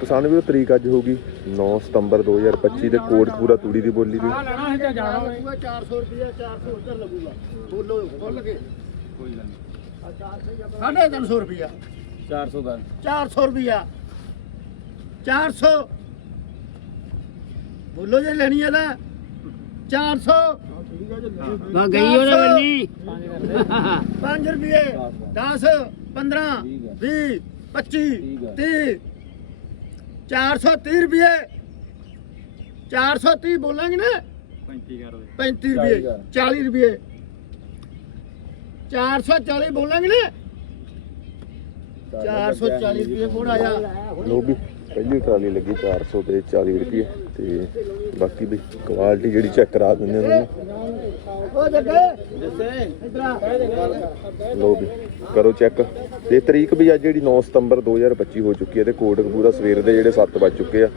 ਕਿਸਾਨ ਵੀਰੋ ਤਰੀਕ ਅੱਜ ਹੋਗੀ 9 ਸਤੰਬਰ 2025 ਦੇ ਕੋਟਕਪੂਰਾ ਤੂੜੀ ਦੀ ਬੋਲੀ ਦੀ। ਲੈਣਾ ਹੈ ਜਾਂ ਜਾਣਾ ਹੋਵੇ 400 ਰੁਪਏ 400 ਉੱਧਰ ਲੱਗੂਗਾ। ਬੋਲੋ ਖੁੱਲ ਕੇ। ਕੋਈ ਗੱਲ ਨਹੀਂ। ਸਾਢੇ ਤਿੰਨ ਸੌ ਰੁਪਿਆ 400 ਦਾ। 400 ਰੁਪਿਆ 400 ਬੋਲੋ ਜੇ ਲੈਣੀ ਹੈ ਤਾਂ। 400 ਵਾ ਗਈ ਉਹਨੇ ਬੰਨੀ 5 ਰੁਪਏ 10 15 20 25 30 430 ਰੁਪਏ। 430 ਬੋਲਾਂਗੇ ਨਾ। 35 ਕਰ ਦੇ। 35 ਰੁਪਏ 40 ਰੁਪਏ। 440 ਬੋਲਾਂਗੇ ਨਾ। 440 ਰੁਪਏ ਕੋੜ ਆਇਆ ਲੋ ਵੀ ਪਹਿਲੀ ਟਰਾਲੀ ਲੱਗੀ 400 ਤੇ 40 ਰੁਪਏ। ਤੇ ਬਾਕੀ ਵੀ ਕੁਆਲਿਟੀ ਜਿਹੜੀ ਚੈੱਕ ਕਰਾ ਦਿੰਦੇ ਉਹਨਾਂ ਨੂੰ ਲੋ ਵੀ, ਕਰੋ ਚੈੱਕ ਤੇ ਤਰੀਕ ਵੀ ਅੱਜ ਜਿਹੜੀ 9 ਸਤੰਬਰ 2025 ਹੋ ਚੁੱਕੀ ਹੈ ਤੇ ਕੋਟਕਪੂਰਾ ਸਵੇਰ ਦੇ ਜਿਹੜੇ 7 ਵੱਜ ਚੁੱਕੇ ਆ।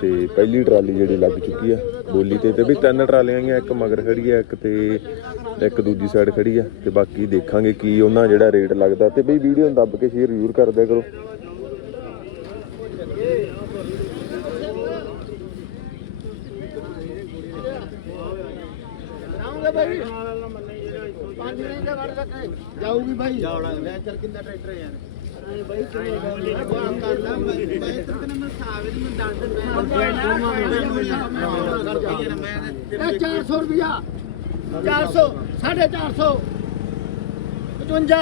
ਤੇ ਪਹਿਲੀ ਟਰਾਲੀ ਜਿਹੜੀ ਲੱਗ ਚੁੱਕੀ ਆ, ਬੋਲੀ ਤੇ ਤੇ ਵੀ ਤਿੰਨ ਟਰਾਲੀਆਂ ਆਈਆਂ, ਇੱਕ ਮਗਰ ਖੜੀ ਆ, ਇੱਕ ਤੇ ਇੱਕ ਦੂਜੀ ਸਾਈਡ ਖੜੀ ਆ। ਤੇ ਬਾਕੀ ਦੇਖਾਂਗੇ ਕੀ ਉਹਨਾਂ ਜਿਹੜਾ ਰੇਟ ਲੱਗਦਾ ਤੇ ਬਈ ਵੀਡੀਓ ਨੂੰ ਦੱਬ ਕੇ ਸ਼ੇਅਰ ਜ਼ਰੂਰ ਕਰ ਦਿਆ ਕਰੋ। ਪੰਜ ਨਹੀਂ ਦੇ ਵੜ ਸਕੇ ਜਾਊਗੀ ਭਾਈ ਜਾਵੜਾ ਲੈ ਚੱਲ ਕਿੰਨਾ ਟਰੈਕਟਰ ਯਾਰ। ਅਰੇ ਭਾਈ ਕਿਵੇਂ ਬਾਤ ਕਰ ਲਾ ਮੈਂ ਮੈਂ ਤੈਨੂੰ ਮੈਂ ਸਾਵੇ ਨਹੀਂ ਮੈਂ ਦੱਸ ਦਿੰਦਾ ਇਹ 400 ਰੁਪਿਆ 400 450 55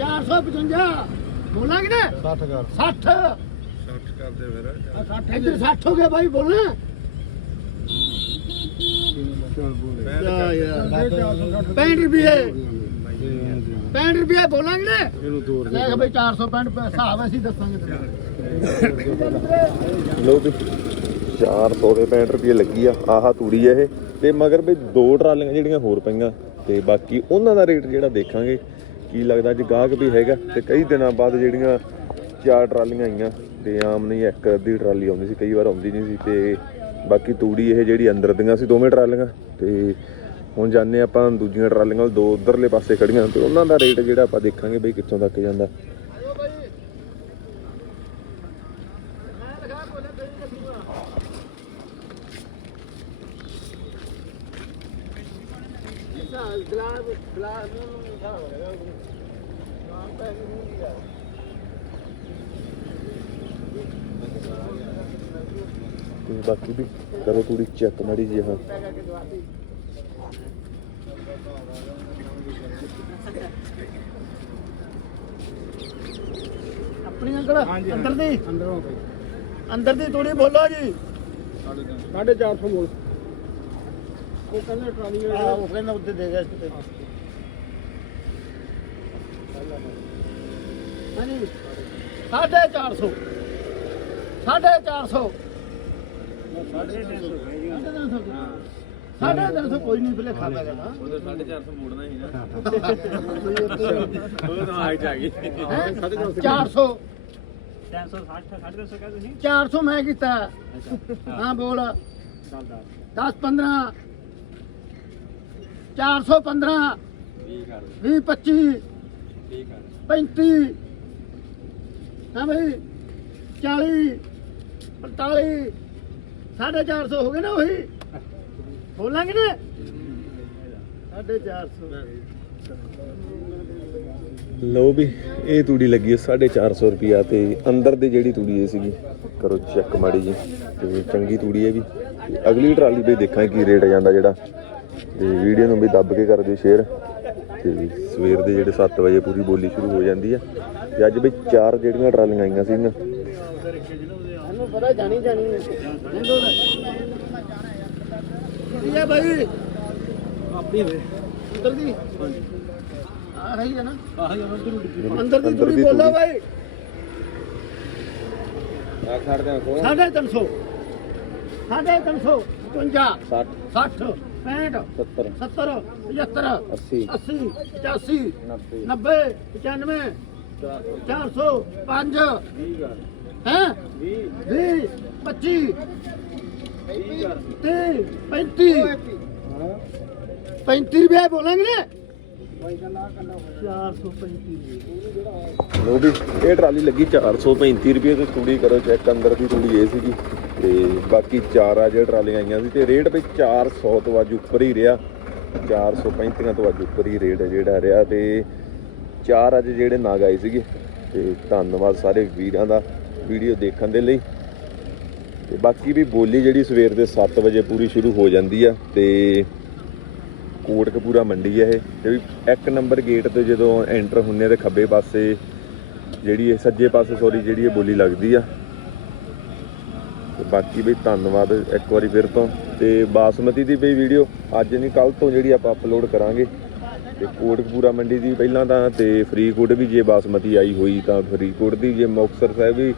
455 ਬੋਲਾਂਗੇ ਨਾ? 60 ਕਰ। 60 60 ਕਰਦੇ ਫਿਰ। ਇੱਧਰ 60 ਹੋ ਗਿਆ ਭਾਈ ਬੋਲਣਾ। ਚਲ 65 ਰੁਪਏ। 65 ਰੁਪਏ। ਬੋਲਾਂਗੇ ਨਾ? ਇਹਨੂੰ ਦੂਰ ਲੈ ਕੇ ਭਾਈ 465 ਰੁਪਏ ਹਿਸਾਬ ਅਸੀਂ ਦੱਸਾਂਗੇ ਤੈਨੂੰ। ਲੋ ਵੀ 400 ਦੇ 65 ਰੁਪਏ ਲੱਗੀ ਆ ਆਹ ਤੂੜੀ ਆ ਇਹ। ਤੇ ਮਗਰ ਵੀ ਦੋ ਟਰਾਲੀਆਂ ਜਿਹੜੀਆਂ ਹੋਰ ਪਈਆਂ ਤੇ ਬਾਕੀ ਉਹਨਾਂ ਦਾ ਰੇਟ ਜਿਹੜਾ ਦੇਖਾਂਗੇ ਕੀ ਲੱਗਦਾ ਅੱਜ ਗਾਹਕ ਵੀ ਹੈਗਾ। ਤੇ ਕਈ ਦਿਨਾਂ ਬਾਅਦ ਜਿਹੜੀਆਂ ਚਾਰ ਟਰਾਲੀਆਂ ਆਈਆਂ ਤੇ ਆਮ ਨਹੀਂ ਇੱਕ ਅੱਧੀ ਟਰਾਲੀ ਆਉਂਦੀ ਸੀ ਕਈ ਵਾਰ ਆਉਂਦੀ ਨਹੀਂ ਸੀ ਤੇ ਬਾਕੀ ਤੂੜੀ ਇਹ ਜਿਹੜੀ ਅੰਦਰ ਦੀਆਂ ਸੀ ਦੋਵੇਂ ਟਰਾਲੀਆਂ। ਤੇ ਹੁਣ ਜਾਣੇ ਆਪਾਂ ਦੂਜੀਆਂ ਟਰਾਲੀਆਂ ਵੱਲ, ਦੋ ਉਧਰਲੇ ਪਾਸੇ ਖੜੀਆਂ ਤੇ ਉਹਨਾਂ ਦਾ ਰੇਟ ਜਿਹੜਾ ਆਪਾਂ ਦੇਖਾਂਗੇ ਬਈ ਕਿੱਥੋਂ ਤੱਕ ਜਾਂਦਾ। ਗਲਾਸ ਗਲਾਸ ਨੂੰ ਹਿਸਾਬ ਹੋਏਗਾ ਨਾਮ ਪੈ ਗਈ ਯਾਰ ਤੇ ਬਾਕੀ ਵੀ ਕਰੋ ਤੂੜੀ ਚੈੱਕ ਮਾੜੀ ਜੀ ਹਾਂ। ਆਪਣੀ ਅੰਕਲ ਅੰਦਰ ਦੀ? ਅੰਦਰੋਂ ਅੰਦਰ ਦੀ ਥੋੜੀ ਬੋਲੋ ਜੀ। 450 ਬੋਲ। ਉਹ ਕਹਿੰਦੇ ਟਰਾਲੀ ਆ ਉਹ ਕਹਿੰਦਾ ਉੱਤੇ ਦੇ ਗਿਆ ਇਸ ਹਾਂਜੀ। ਸਾਢੇ 400 ਸਾਢੇ 400 ਸਾਢੇ 300 ਕੋਈ ਨਹੀਂ ਪਹਿਲੇ ਖਾਦਾ ਕਰਨਾ ਉਹ 450 ਮੋੜਨਾ ਸੀ ਨਾ। ਉਹ ਤਾਂ ਆਈ ਜਾ ਗਈ 400 360 350 ਕਹ ਤੁਸੀਂ? 400 ਮੈਂ ਕੀਤਾ। ਹਾਂ ਬੋਲ। 10 15 415 20 ਕਰ। 20 25 20 ਕਰ। 35 ਹਾਂ ਭਾਈ 40 45 450 ਹੋ ਗਏ ਨਾ ਉਹੀ। ਬੋਲਾਂਗੇ ਨਾ। 450 ਲਓ ਵੀ, ਇਹ ਤੂੜੀ ਲੱਗੀ ਹੈ 450 ਰੁਪਿਆ ਤੇ ਅੰਦਰ ਦੀ ਜਿਹੜੀ ਤੂੜੀ ਇਹ ਸੀਗੀ। ਕਰੋ ਚੈੱਕ ਮਾੜੀ ਜੀ, ਤੇ ਚੰਗੀ ਤੂੜੀ ਹੈ ਵੀ ਅਗਲੀ ਟਰਾਲੀ ਤੇ ਦੇਖਾਂ ਕੀ ਰੇਟ ਜਾਂਦਾ ਜਿਹੜਾ। ਤੇ ਵੀਡੀਓ ਨੂੰ ਵੀ ਦੱਬ ਕੇ ਕਰ ਦਿਓ ਸ਼ੇਅਰ ਤੇ ਸਵੇਰ ਦੇ ਜਿਹੜੇ 7 ਵਜੇ ਪੂਰੀ ਬੋਲੀ ਸ਼ੁਰੂ ਹੋ ਜਾਂਦੀ ਆ ਤੇ ਅੱਜ ਵੀ ਚਾਰ ਜਿਹੜੀਆਂ ਟਰਾਲੀਆਂ ਆਈਆਂ ਸੀਗੀਆਂ ਪਤਾ ਜਾਣੀ ਜਾਣੀ ਹੈ। ਕੀ ਹੈ ਭਾਈ ਆਪਣੀ ਵੇ ਅੰਦਰ ਦੀ? ਆ ਰਹੀ ਹੈ ਨਾ? ਆਹ ਤੂੰ ਅੰਦਰ ਦੀ ਅੰਦਰ ਦੀ ਬੋਲੋ ਤੂੜੀ। ਭਾਈ ਆ ਖੜ ਦੇ ਕੋ ਸਾਢੇ 300 ਸਾਢੇ 300 55 60 60 65 70 70 75 80 80 85 90 90 95 400 5 20 ਕਰ ਹੈ। 20 20 25 20 ਕਰ 30 35 ਹਾਂ 35 ਰੁਪਏ ਬੋਲਾਂਗੇ ਨਾ ਲੋ ਵੀ ਇਹ ਟਰਾਲੀ ਲੱਗੀ 435 ਰੁਪਏ ਤੇ ਤੂੜੀ ਕਰੋ ਚੈੱਕ ਅੰਦਰ ਦੀ ਤੂੜੀ ਇਹ ਸੀਗੀ। ਤੇ ਬਾਕੀ ਚਾਰ ਆ ਜਿਹੜੇ ਟਰਾਲੀਆਂ ਆਈਆਂ ਸੀ ਤੇ ਰੇਟ ਵੀ 400 ਤੋਂ ਅੱਜ ਉੱਪਰ ਹੀ ਰਿਹਾ। 435 ਤੋਂ ਅੱਜ ਉੱਪਰ ਹੀ ਰੇਟ ਜਿਹੜਾ ਰਿਹਾ ਤੇ ਚਾਰ ਅੱਜ ਜਿਹੜੇ ਨਾਗ ਆਏ ਸੀਗੇ। ਤੇ ਧੰਨਵਾਦ ਸਾਰੇ ਵੀਰਾਂ ਦਾ। ਵੀਡੀਓ ਦੇਖਣ ਦੇ ਲਈ। ਤੇ ਬਾਕੀ ਵੀ ਬੋਲੀ ਜਿਹੜੀ ਸਵੇਰ ਦੇ 7 ਵਜੇ ਪੂਰੀ ਸ਼ੁਰੂ ਹੋ ਜਾਂਦੀ ਆ ਤੇ ਕੋਟਕਪੂਰਾ ਮੰਡੀ ਹੈ ਇਹ। ਤੇ ਵੀ ਇੱਕ ਨੰਬਰ ਗੇਟ ਤੇ ਜਦੋਂ ਐਂਟਰ ਹੁੰਨੇ ਆ ਤੇ ਖੱਬੇ ਪਾਸੇ ਜਿਹੜੀ ਇਹ ਸੱਜੇ ਪਾਸੇ ਸੌਰੀ ਜਿਹੜੀ ਇਹ ਬੋਲੀ ਲੱਗਦੀ ਆ। ਤੇ ਬਾਕੀ ਬਈ ਧੰਨਵਾਦ ਇੱਕ ਵਾਰੀ ਫਿਰ ਤੋਂ। ਤੇ ਬਾਸਮਤੀ ਦੀ ਬਈ ਵੀਡੀਓ ਅੱਜ ਨਹੀਂ ਕੱਲ ਤੋਂ ਜਿਹੜੀ ਆਪਾਂ ਅਪਲੋਡ ਕਰਾਂਗੇ। ਤੇ ਕੋਟਕਪੂਰਾ ਮੰਡੀ ਦੀ ਪਹਿਲਾਂ ਤਾਂ ਤੇ ਫਰੀਦਕੋਟ ਵੀ ਜੇ ਬਾਸਮਤੀ ਆਈ ਹੋਈ ਤਾਂ ਫਰੀਦਕੋਟ ਦੀ, ਜੇ ਮੁਕਤਸਰ ਸਾਹਿਬ ਵੀ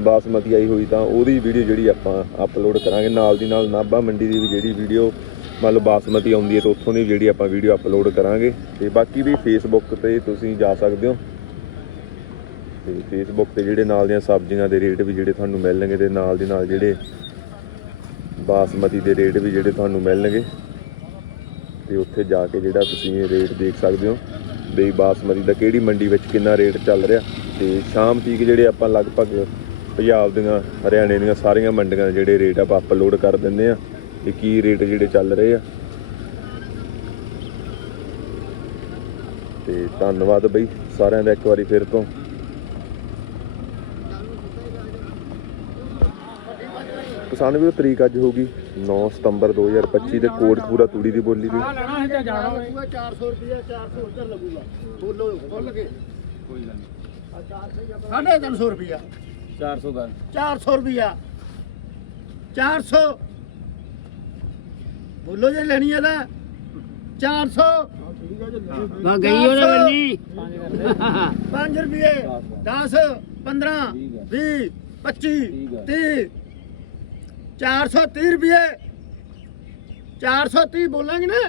ਬਾਸਮਤੀ ਆਈ ਹੋਈ ਤਾਂ ਉਹਦੀ ਵੀਡੀਓ ਜਿਹੜੀ ਆਪਾਂ ਅਪਲੋਡ ਕਰਾਂਗੇ। ਨਾਲ ਦੀ ਨਾਲ ਨਾਭਾ ਮੰਡੀ ਦੀ ਵੀ ਜਿਹੜੀ ਵੀਡੀਓ ਮੰਨ ਲਓ ਬਾਸਮਤੀ ਆਉਂਦੀ ਹੈ ਤਾਂ ਉੱਥੋਂ ਦੀ ਜਿਹੜੀ ਆਪਾਂ ਵੀਡੀਓ ਅਪਲੋਡ ਕਰਾਂਗੇ। ਤੇ ਬਾਕੀ ਵੀ ਫੇਸਬੁੱਕ ਤੇ ਤੁਸੀਂ ਜਾ ਸਕਦੇ ਹੋ। ਤੇ ਫੇਸਬੁੱਕ ਤੇ ਜਿਹੜੇ ਨਾਲ ਦੀਆਂ ਸਬਜ਼ੀਆਂ ਦੇ ਰੇਟ ਵੀ ਜਿਹੜੇ ਤੁਹਾਨੂੰ ਮਿਲਣਗੇ ਤੇ ਨਾਲ ਦੀ ਨਾਲ ਜਿਹੜੇ ਬਾਸਮਤੀ ਦੇ ਰੇਟ ਵੀ ਜਿਹੜੇ ਤੁਹਾਨੂੰ ਮਿਲਣਗੇ। ਤੇ ਉੱਥੇ ਜਾ ਕੇ ਜਿਹੜਾ ਤੁਸੀਂ ਰੇਟ ਦੇਖ ਸਕਦੇ ਹੋ ਬਈ ਬਾਸਮਤੀ ਦਾ ਕਿਹੜੀ ਮੰਡੀ ਵਿੱਚ ਕਿੰਨਾ ਰੇਟ ਚੱਲ ਰਿਹਾ ਤੇ ਸ਼ਾਮ ਤੀਕ ਜਿਹੜੇ ਆਪਾਂ ਲਗਭਗ ਪੰਜਾਬ ਦੀਆਂ, ਹਰਿਆਣੇ ਦੀਆਂ ਸਾਰੀਆਂ ਮੰਡੀਆਂ ਦੇ ਜਿਹੜੇ ਰੇਟ ਆਪਾਂ ਅਪਲੋਡ ਕਰ ਦਿੰਦੇ ਆ ਕਿ ਕੀ ਰੇਟ ਜਿਹੜੇ ਚੱਲ ਰਹੇ ਆ। ਤੇ ਧੰਨਵਾਦ ਬਈ ਸਾਰਿਆਂ ਦਾ ਇੱਕ ਵਾਰੀ ਫਿਰ ਤੋਂ। ਕਿਸਾਨ ਵੀਰੋ, ਤਰੀਕ ਅੱਜ ਹੋਗੀ 9 ਸਤੰਬਰ 2025 ਦੇ ਕੋਟਕਪੂਰਾ ਤੂੜੀ ਦੀ ਬੋਲੀ ਦੀ। ਲੈਣਾ ਹੈ ਜਾਂ ਜਾਣਾ ਹੋਵੇ 400 ਰੁਪਏ 400 ਉੱਧਰ ਲੱਗੂਗਾ। ਬੋਲੋ ਖੁੱਲ ਕੇ। ਕੋਈ ਗੱਲ ਨਹੀਂ। ਸਾਢੇ 300 ਰੁਪਿਆ 400 ਦਾ 400 ਰੁਪਿਆ 400 ਬੋਲੋ ਜੇ ਲੈਣੀ ਹੈ ਤਾਂ। 400 ਵਾ ਗਈ ਉਹਨੇ ਬੰਨੀ। 5 ਰੁਪਏ 10 15 20 25 30 430 ਰੁਪਏ। 430 ਬੋਲਾਂਗੇ ਨਾ।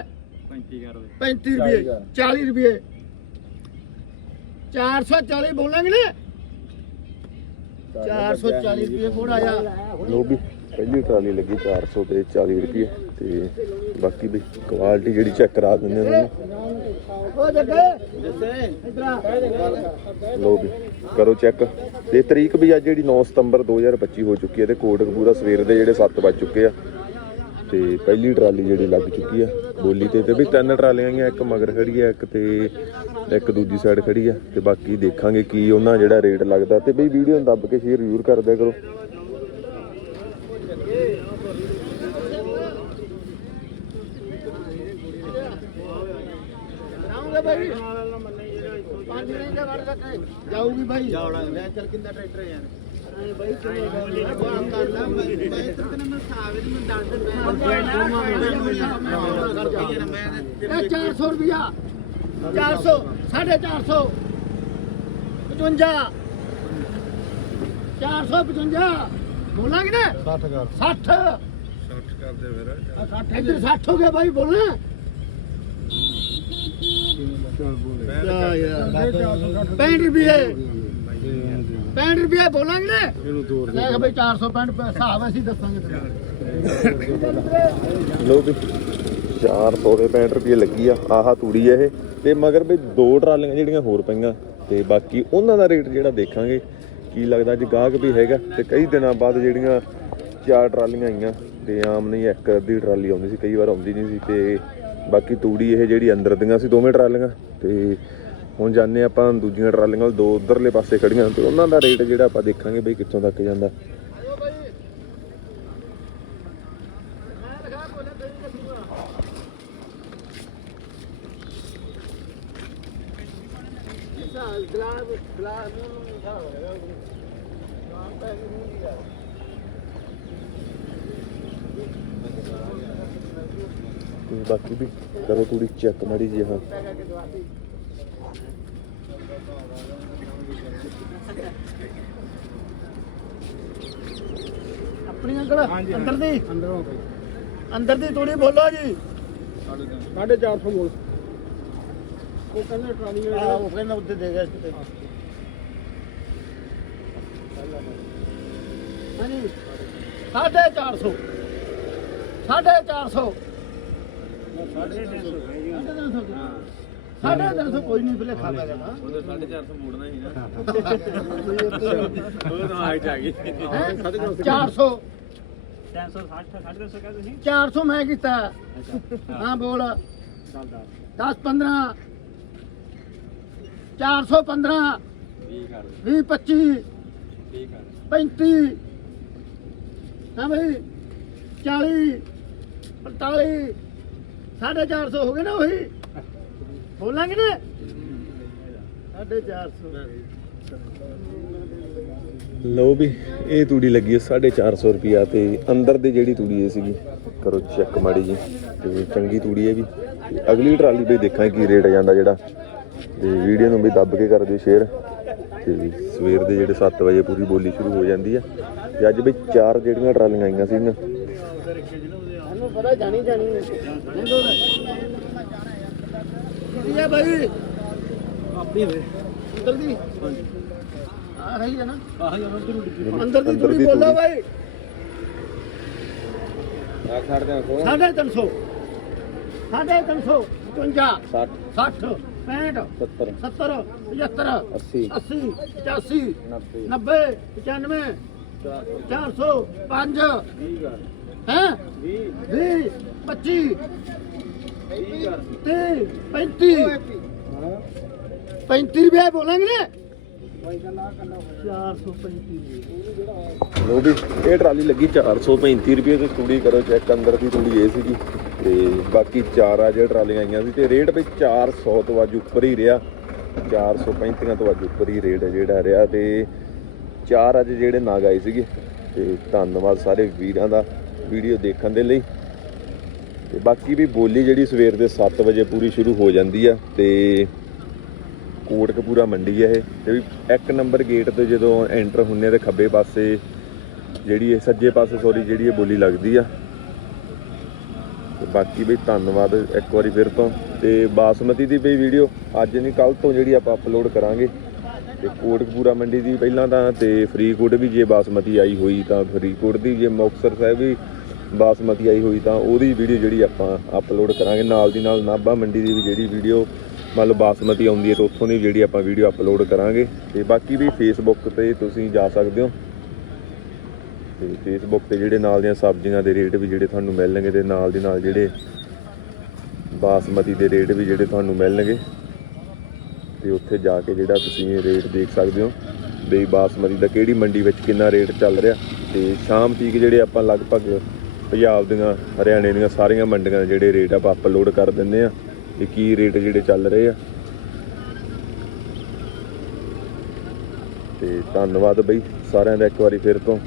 35 ਕਰ ਦੇ। 35 ਰੁਪਏ 40 ਰੁਪਏ। 440 ਬੋਲਾਂਗੇ ਨਾ। 440 ਰੁਪਏ ਕੋੜ ਆਇਆ ਲੋ ਵੀ ਪਹਿਲੀ ਟਰਾਲੀ ਲੱਗੀ 400 ਤੇ 40 ਰੁਪਏ ਤੇ ਬਾਕੀ ਵੀ ਕੁਆਲਿਟੀ ਜਿਹੜੀ ਚੈੱਕ ਕਰਾ ਦਿੰਦੇ ਉਹਨਾਂ ਨੂੰ ਉਹ ਜੱਗੇ। ਲੋ ਵੀ ਕਰੋ ਚੈੱਕ ਤੇ ਤਰੀਕ ਵੀ ਅੱਜ ਜਿਹੜੀ 9 ਸਤੰਬਰ 2025 ਹੋ ਚੁੱਕੀ ਹੈ ਤੇ ਕੋਟਕਪੂਰਾ ਸਵੇਰ ਦੇ ਜਿਹੜੇ 7 ਵੱਜ ਚੁੱਕੇ ਆ। ਤੇ ਪਹਿਲੀ ਟਰਾਲੀ ਜਿਹੜੀ ਲੱਗ ਚੁੱਕੀ ਆ, ਬੋਲੀ ਤੇ ਤੇ ਵੀ ਤਿੰਨ ਟਰਾਲੀਆਂ ਆਈਆਂ, ਇੱਕ ਮਗਰ ਖੜੀ ਆ, ਇੱਕ ਤੇ ਇੱਕ ਦੂਜੀ ਸਾਈਡ ਖੜੀ ਆ। ਤੇ ਬਾਕੀ ਦੇਖਾਂਗੇ ਕੀ ਉਹਨਾਂ ਜਿਹੜਾ ਰੇਟ ਲੱਗਦਾ। ਤੇ ਬਈ ਵੀਡੀਓ ਨੂੰ ਦੱਬ ਕੇ ਸ਼ੇਅਰ ਜ਼ਰੂਰ ਕਰ ਕਰੋ। ਜਾਉਂਗੇ ਭਾਈ ਪੰਜ ਦਿਨ ਦੇ ਵੜ ਸਕੇ ਜਾਊਗੀ ਭਾਈ ਜਾਉਣਾ ਲੈ ਚੱਲ ਕਿੰਨਾ ਟਰੈਕਟਰ ਯਾਰ ਅਰੇ ਭਾਈ ਕਿੰਨੇ ਕੰਮ ਕਰਦਾ ਮੈਂ ਮੈਂ ਤੇ ਮੈਂ ਸਾਵੇ ਨੂੰ ਦੱਸ ਦਿੰਦਾ ਇਹ 400 ਰੁਪਿਆ 400 450 55 455 ਬੋਲਾਂਗੇ ਨਾ 60 ਕਰ 60 60 ਕਰਦੇ ਫਿਰ 60 ਇੱਧਰ 60 ਹੋ ਗਿਆ ਭਾਈ ਬੋਲਣਾ ਪੈਂਹਠ ਰੁਪਏ। ਪੈਂਹਠ ਰੁਪਏ ਬੋਲਾਂਗੇ? ਨਾ ਇਹਨੂੰ ਦੋ। ਲੈ ਬਈ 465 ਰੁਪਏ ਹਿਸਾਬ ਅਸੀਂ ਦੱਸਾਂਗੇ ਤੈਨੂੰ। ਲੋ ਵੀ 400 ਦੇ 65 ਰੁਪਏ ਲੱਗੀ ਆ ਆਹ ਤੂੜੀ ਆ ਇਹ। ਤੇ ਮਗਰ ਵੀ ਦੋ ਟਰਾਲੀਆਂ ਜਿਹੜੀਆਂ ਹੋਰ ਪਈਆਂ ਤੇ ਬਾਕੀ ਉਹਨਾਂ ਦਾ ਰੇਟ ਜਿਹੜਾ ਦੇਖਾਂਗੇ ਕੀ ਲੱਗਦਾ ਅੱਜ ਗਾਹਕ ਵੀ ਹੈਗਾ। ਤੇ ਕਈ ਦਿਨਾਂ ਬਾਅਦ ਜਿਹੜੀਆਂ ਚਾਰ ਟਰਾਲੀਆਂ ਆਈਆਂ ਤੇ ਆਮ ਨਹੀਂ ਇੱਕ ਅੱਧੀ ਟਰਾਲੀ ਆਉਂਦੀ ਸੀ ਕਈ ਵਾਰ ਆਉਂਦੀ ਨਹੀਂ ਸੀ ਤੇ ਬਾਕੀ ਤੂੜੀ ਇਹ ਜਿਹੜੀ ਅੰਦਰ ਦੀਆਂ ਸੀ ਦੋਵੇਂ ਟਰਾਲੀਆਂ ਤੇ ਹੁਣ ਜਾਣੇ ਆਪਾਂ ਦੂਜੀਆਂ ਟਰਾਲੀਆਂ ਵੱਲ, ਦੋ ਉਧਰਲੇ ਪਾਸੇ ਖੜੀਆਂ ਤੇ ਉਹਨਾਂ ਦਾ ਰੇਟ ਜਿਹੜਾ ਆਪਾਂ ਦੇਖਾਂਗੇ ਬਈ ਕਿੱਥੋਂ ਤੱਕ ਜਾਂਦਾ। ਗਲਾਸ ਗਲਾਸ ਨੂੰ ਨਿਸ਼ਾਨ ਹੋ ਗਿਆ ਨਾਮ ਪੈ ਗਿਆ ਤੇ ਬਾਕੀ ਵੀ ਕਰੋ ਥੋੜੀ ਚੈੱਕ ਮਾੜੀ ਜੀ ਹਾਂ ਆਪਣੀ ਅੰਕਲ ਅੰਦਰ ਦੀ? ਅੰਦਰੋਂ ਅੰਦਰ ਦੀ ਥੋੜੀ ਬੋਲੋ ਜੀ। 450 ਬੋਲ। ਉਹ ਕਹਿੰਦੇ ਟਰਾਲੀ ਆ ਉਹ ਕਹਿੰਦਾ ਉੱਤੇ ਦੇ ਗਿਆ ਕਿਤੇ। ਹਾਂਜੀ। ਸਾਢੇ 400 ਸਾਢੇ 400 ਸਾਢੇ 300 ਸਾਢੇ ਤਿੰਨ ਸੌ ਕੋਈ ਨਹੀਂ ਭੁਲੇਖਾ ਪੈ ਗਿਆ ਨਾ ਉਹਦੇ 450 ਮੋੜਨਾ ਸੀ ਨਾ। ਉਹ ਤਾਂ ਆ ਗਈ। 400 360 350 ਕਹਿੰਦੇ ਸੀ। 400 ਮੈਂ ਕੀਤਾ। ਹਾਂ। ਬੋਲ। 10 15 415 20 ਕਰ 20 25 20 ਕਰ 35 ਹਾਂ ਭਾਈ 40 45 ਸਾਢੇ 400 ਹੋ ਗਏ ਨਾ ਉਹੀ? ਬੋਲਾਂਗੇ ਨਾ? ਸਾਢੇ 400 ਲਓ ਵੀ, ਇਹ ਤੂੜੀ ਲੱਗੀ ਹੈ 450 ਰੁਪਿਆ ਤੇ ਅੰਦਰ ਦੀ ਜਿਹੜੀ ਤੂੜੀ ਇਹ ਸੀਗੀ, ਕਰੋ ਚੈੱਕ ਮਾੜੀ ਜੀ, ਤੇ ਚੰਗੀ ਤੂੜੀ ਹੈ ਵੀ ਅਗਲੀ ਟਰਾਲੀ ਵੀ ਦੇਖਾਂ ਕੀ ਰੇਟ ਜਾਂਦਾ ਜਿਹੜਾ। ਤੇ ਵੀਡੀਓ ਨੂੰ ਵੀ ਦੱਬ ਕੇ ਕਰ ਦਿਓ ਸ਼ੇਅਰ ਤੇ ਸਵੇਰ ਦੇ ਜਿਹੜੇ 7 ਵਜੇ ਪੂਰੀ ਬੋਲੀ ਸ਼ੁਰੂ ਹੋ ਜਾਂਦੀ ਆ ਤੇ ਅੱਜ ਵੀ ਚਾਰ ਜਿਹੜੀਆਂ ਟਰਾਲੀਆਂ ਆਈਆਂ ਸੀਗੀਆਂ ਸਾਨੂੰ ਪਤਾ ਜਾਣੀ ਜਾਣੀ ਹੈ। ਕੀ ਹੈ ਭਾਈ ਆਪਣੀ ਵੇ। ਅੰਦਰ ਦੀ? ਆ ਰਹੀ ਹੈ ਨਾ। ਆਹ ਅੰਦਰ ਦੀ ਬੋਲੋ। ਭਾਈ ਆ ਕੋ 55 60 60 65 70 70 75 80 80 85 90 90 95 400 5 20 ਕਰ ਹੈ? 20 25 20 ਕਰ 30 35 35 ਰੁਪਏ ਬੋਲਾਂਗੇ? ਨਾ 435 ਲੋ ਵੀ ਇਹ ਟਰਾਲੀ ਲੱਗੀ 435 ਰੁਪਏ ਤੇ ਤੂੜੀ ਕਰੋ ਚੈੱਕ ਅੰਦਰ ਦੀ ਤੂੜੀ ਇਹ ਸੀਗੀ। ਤੇ ਬਾਕੀ ਚਾਰ ਆ ਜਿਹੜੇ ਟਰਾਲੀਆਂ ਆਈਆਂ ਸੀ, ਤੇ ਰੇਟ ਵੀ 400 ਤੋਂ ਅੱਜ ਉੱਪਰ ਹੀ ਰਿਹਾ। 435 ਤੋਂ ਅੱਜ ਉੱਪਰ ਹੀ ਰੇਟ ਜਿਹੜਾ ਰਿਹਾ, ਤੇ ਚਾਰ ਅੱਜ ਜਿਹੜੇ ਨਾਗ ਆਏ ਸੀਗੇ। ਤੇ ਧੰਨਵਾਦ ਸਾਰੇ ਵੀਰਾਂ ਦਾ। ਵੀਡੀਓ ਦੇਖਣ ਦੇ ਲਈ। ਤੇ ਬਾਕੀ ਵੀ ਬੋਲੀ ਜਿਹੜੀ ਸਵੇਰ ਦੇ 7 ਵਜੇ ਪੂਰੀ ਸ਼ੁਰੂ ਹੋ ਜਾਂਦੀ ਆ ਤੇ ਕੋਟਕਪੂਰਾ ਮੰਡੀ ਹੈ ਇਹ। ਤੇ ਵੀ ਇੱਕ ਨੰਬਰ ਗੇਟ ਤੋਂ ਜਦੋਂ ਐਂਟਰ ਹੁੰਨੇ ਆ ਤੇ ਖੱਬੇ ਪਾਸੇ ਜਿਹੜੀ ਇਹ ਸੱਜੇ ਪਾਸੇ ਸੌਰੀ ਜਿਹੜੀ ਇਹ ਬੋਲੀ ਲੱਗਦੀ ਆ। ਤੇ ਬਾਕੀ ਵੀ ਧੰਨਵਾਦ ਇੱਕ ਵਾਰੀ ਫਿਰ ਤੋਂ। ਤੇ ਬਾਸਮਤੀ ਦੀ ਵੀ ਵੀਡੀਓ ਅੱਜ ਨਹੀਂ ਕੱਲ ਤੋਂ ਜਿਹੜੀ ਆਪਾਂ ਅਪਲੋਡ ਕਰਾਂਗੇ। ਤੇ ਕੋਟਕਪੂਰਾ ਮੰਡੀ ਦੀ ਪਹਿਲਾਂ ਤਾਂ ਤੇ ਫਰੀਦਕੋਟ ਵੀ ਜੇ ਬਾਸਮਤੀ ਆਈ ਹੋਈ ਤਾਂ ਫਰੀਦਕੋਟ ਦੀ, ਜੇ ਮੁਕਤਸਰ ਸਾਹਿਬ ਵੀ ਬਾਸਮਤੀ ਆਈ ਹੋਈ ਤਾਂ ਉਹਦੀ ਵੀਡੀਓ ਜਿਹੜੀ ਆਪਾਂ ਅਪਲੋਡ ਕਰਾਂਗੇ। ਨਾਲ ਦੀ ਨਾਲ ਨਾਭਾ ਮੰਡੀ ਦੀ ਵੀ ਜਿਹੜੀ ਵੀਡੀਓ ਮਤਲਬ ਬਾਸਮਤੀ ਆਉਂਦੀ ਹੈ ਤਾਂ ਉੱਥੋਂ ਦੀ ਜਿਹੜੀ ਆਪਾਂ ਵੀਡੀਓ ਅਪਲੋਡ ਕਰਾਂਗੇ। ਤੇ ਬਾਕੀ ਵੀ ਫੇਸਬੁੱਕ ਤੇ ਤੁਸੀਂ ਜਾ ਸਕਦੇ ਹੋ। ਤੇ ਫੇਸਬੁੱਕ ਤੇ ਜਿਹੜੇ ਨਾਲ ਦੀਆਂ ਸਬਜ਼ੀਆਂ ਦੇ ਰੇਟ ਵੀ ਜਿਹੜੇ ਤੁਹਾਨੂੰ ਮਿਲਣਗੇ ਤੇ ਨਾਲ ਦੀ ਨਾਲ ਜਿਹੜੇ ਬਾਸਮਤੀ ਦੇ ਰੇਟ ਵੀ ਜਿਹੜੇ ਤੁਹਾਨੂੰ ਮਿਲਣਗੇ। ਤੇ ਉੱਥੇ ਜਾ ਕੇ ਜਿਹੜਾ ਤੁਸੀਂ ਰੇਟ ਦੇਖ ਸਕਦੇ ਹੋ ਬਈ ਬਾਸਮਤੀ ਦਾ ਕਿਹੜੀ ਮੰਡੀ ਵਿੱਚ ਕਿੰਨਾ ਰੇਟ ਚੱਲ ਰਿਹਾ। ਤੇ ਸ਼ਾਮ ਤੀਕ ਜਿਹੜੇ ਆਪਾਂ ਲਗਭਗ ਪੰਜਾਬ ਦੀਆਂ, ਹਰਿਆਣੇ ਦੀਆਂ ਸਾਰੀਆਂ ਮੰਡੀਆਂ ਦੇ ਜਿਹੜੇ ਰੇਟ ਆਪਾਂ ਅਪਲੋਡ ਕਰ ਦਿੰਦੇ ਆ ਕਿ ਕੀ ਰੇਟ ਜਿਹੜੇ ਚੱਲ ਰਹੇ ਆ। ਤੇ ਧੰਨਵਾਦ ਬਈ ਸਾਰਿਆਂ ਦਾ ਇੱਕ ਵਾਰੀ ਫਿਰ ਤੋਂ।